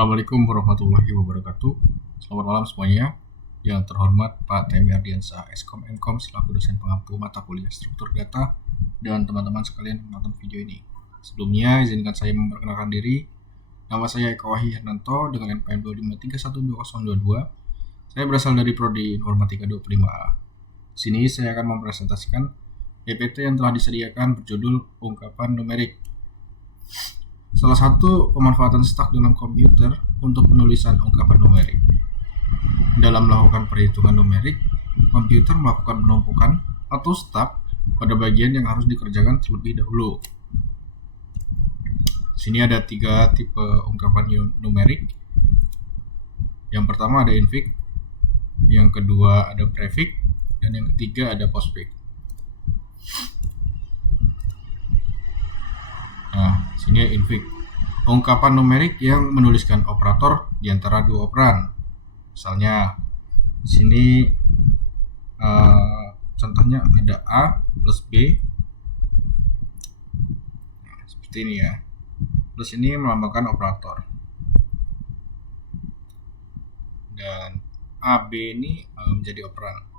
Assalamualaikum warahmatullahi wabarakatuh. Selamat malam semuanya. Yang terhormat Pak Temi Ardiansa, Eskom Enkom selaku dosen pengampu mata kuliah struktur data dan teman-teman sekalian yang menonton video ini. Sebelumnya, izinkan saya memperkenalkan diri. Nama saya Eko Wahyu Hernanto dengan NPM 253120022. Saya berasal dari Prodi Informatika 25A. Sini saya akan mempresentasikan PPT yang telah disediakan berjudul Ungkapan Numerik. Salah satu pemanfaatan stuck dalam komputer untuk penulisan ungkapan numerik. Dalam melakukan perhitungan numerik, komputer melakukan penumpukan atau stuck pada bagian yang harus dikerjakan terlebih dahulu. Sini ada 3 tipe ungkapan numerik. Yang pertama ada infix, yang kedua ada prefix, dan yang ketiga ada postfix. Nah, sini infix. Ungkapan numerik yang menuliskan operator di antara dua operan. Misalnya, sini contohnya ada A plus B. Nah, seperti ini ya. Plus ini melambangkan operator. Dan AB ini menjadi operan.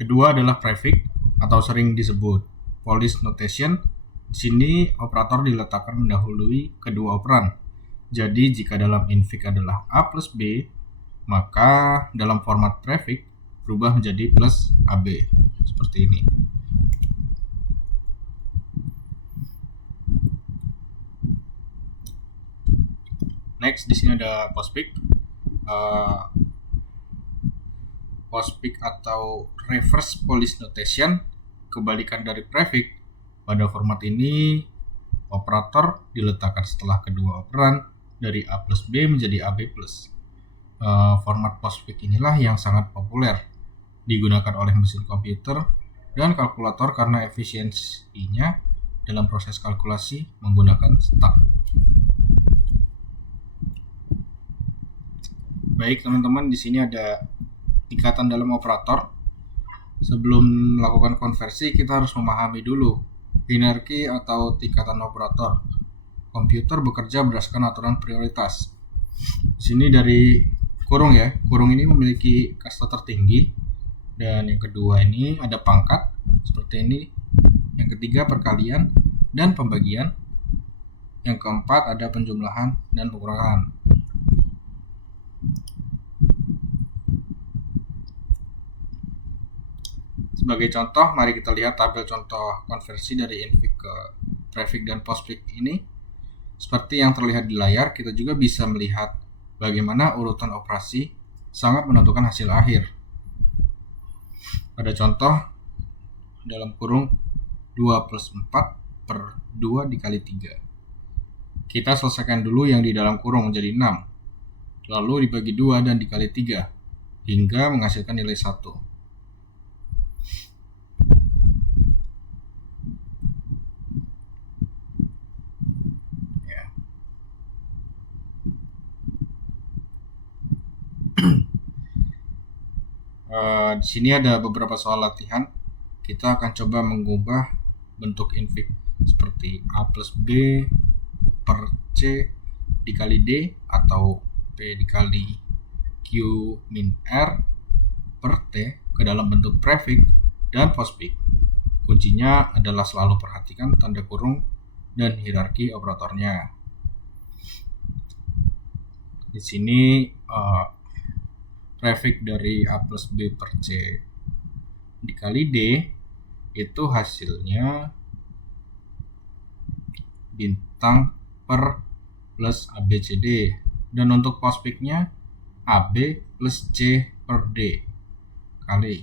Kedua adalah prefix atau sering disebut police notation. Di sini operator diletakkan mendahului kedua operan. Jadi jika dalam infix adalah A plus B, maka dalam format prefix berubah menjadi plus AB. Seperti ini. Next, di sini ada postfix. Postfix atau reverse police notation, kebalikan dari prefix. Pada format ini, operator diletakkan setelah kedua operan dari A plus B menjadi AB plus. Format postfix inilah yang sangat populer digunakan oleh mesin komputer dan kalkulator karena efisiensinya dalam proses kalkulasi menggunakan stuck. Baik teman-teman, di sini ada tingkatan dalam operator. Sebelum melakukan konversi, kita harus memahami dulu hierarki atau tingkatan operator. Komputer bekerja berdasarkan aturan prioritas. Di sini dari kurung ya, kurung ini memiliki kasta tertinggi, dan yang kedua ini ada pangkat seperti ini. Yang ketiga perkalian dan pembagian. Yang keempat ada penjumlahan dan pengurangan. Sebagai contoh, mari kita lihat tabel contoh konversi dari infix ke prefix dan postfix ini. Seperti yang terlihat di layar, kita juga bisa melihat bagaimana urutan operasi sangat menentukan hasil akhir. Pada contoh, dalam kurung 2 plus 4 per 2 dikali 3. Kita selesaikan dulu yang di dalam kurung menjadi 6. Lalu dibagi 2 dan dikali 3 hingga menghasilkan nilai 1. Di sini ada beberapa soal latihan. Kita akan coba mengubah bentuk infix seperti A plus B per C dikali D atau P dikali Q min R per T ke dalam bentuk prefix dan postfix. Kuncinya adalah selalu perhatikan tanda kurung dan hierarki operatornya. Di sini prefix dari A plus B per C dikali D itu hasilnya bintang per plus ABCD, dan untuk postfixnya AB plus C per D kali.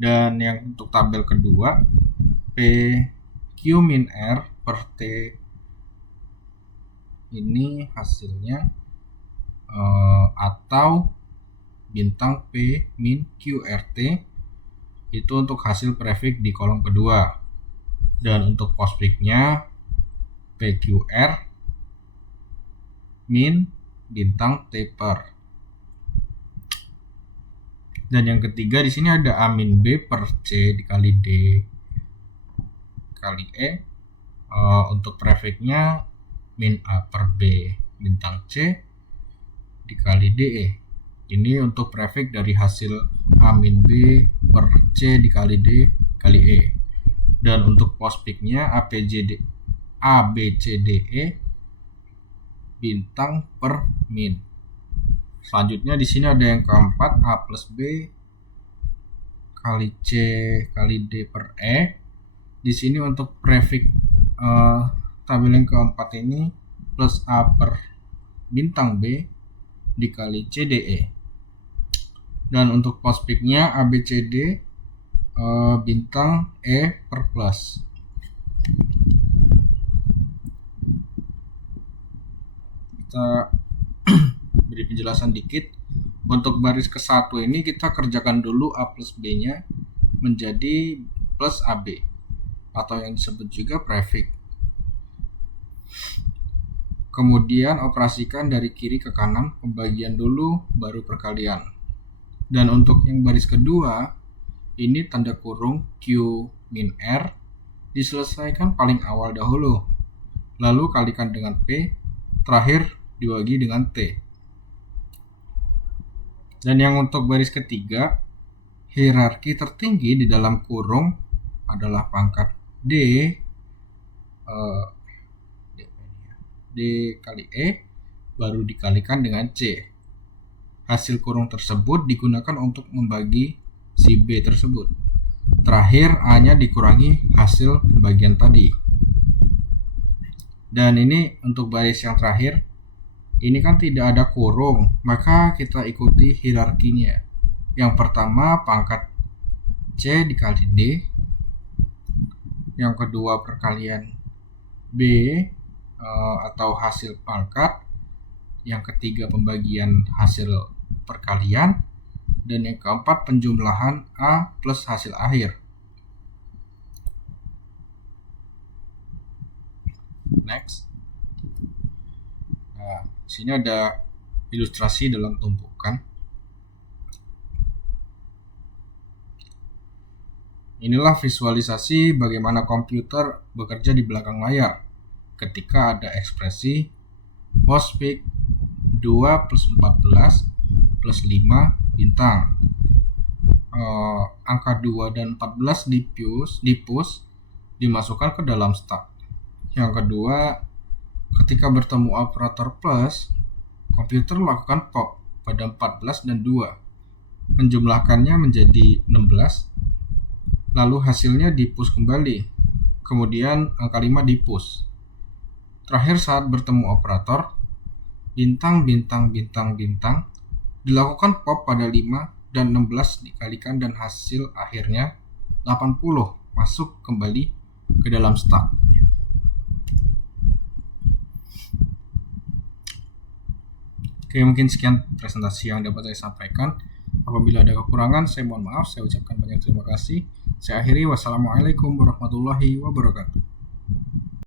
Dan yang untuk tabel kedua PQ min R per T ini hasilnya atau bintang P min QRT itu untuk hasil prefix di kolom kedua. Dan untuk postfixnya PQR min bintang T per. Dan yang ketiga di sini ada A min B per C dikali D kali E. Untuk prefixnya min A per B bintang C dikali DE. Ini untuk prefix dari hasil A min B per C dikali D kali E. Dan untuk postfixnya A B C D E bintang per min. Selanjutnya di sini ada yang keempat A plus B kali C kali D per E. Di sini untuk prefix tabel yang keempat ini plus A per bintang B dikali CDE. Dan untuk postfixnya ABCD bintang E per plus. Kita beri penjelasan dikit. Untuk baris ke-1 ini kita kerjakan dulu A plus B nya menjadi plus AB atau yang disebut juga prefix. Kemudian operasikan dari kiri ke kanan, pembagian dulu baru perkalian. Dan untuk yang baris kedua, ini tanda kurung Q min R diselesaikan paling awal dahulu, lalu kalikan dengan P, terakhir dibagi dengan T. Dan yang untuk baris ketiga, hierarki tertinggi di dalam kurung adalah pangkat D kali E baru dikalikan dengan C. Hasil kurung tersebut digunakan untuk membagi si B tersebut. Terakhir A-nya dikurangi hasil pembagian tadi. Dan ini untuk baris yang terakhir, ini kan tidak ada kurung, maka kita ikuti hierarkinya. Yang pertama pangkat C dikali D, yang kedua perkalian B atau hasil pangkat, yang ketiga pembagian hasil perkalian, dan yang keempat penjumlahan A plus hasil akhir. Next. Nah, di sini ada ilustrasi dalam tumpukan. Inilah visualisasi bagaimana komputer bekerja di belakang layar ketika ada ekspresi postfix 2 plus 14 plus 5 bintang. Angka 2 dan 14 dipus dimasukkan ke dalam stub. Yang kedua, ketika bertemu operator plus, komputer melakukan pop pada 14 dan 2, menjumlahkannya menjadi 16, lalu hasilnya dipus kembali, kemudian angka 5 dipus. Terakhir saat bertemu operator, bintang dilakukan pop pada 5 dan 16 dikalikan dan hasil akhirnya 80 masuk kembali ke dalam stub. Oke, mungkin sekian presentasi yang dapat saya sampaikan. Apabila ada kekurangan, saya mohon maaf. Saya ucapkan banyak terima kasih. Saya akhiri. Wassalamualaikum warahmatullahi wabarakatuh.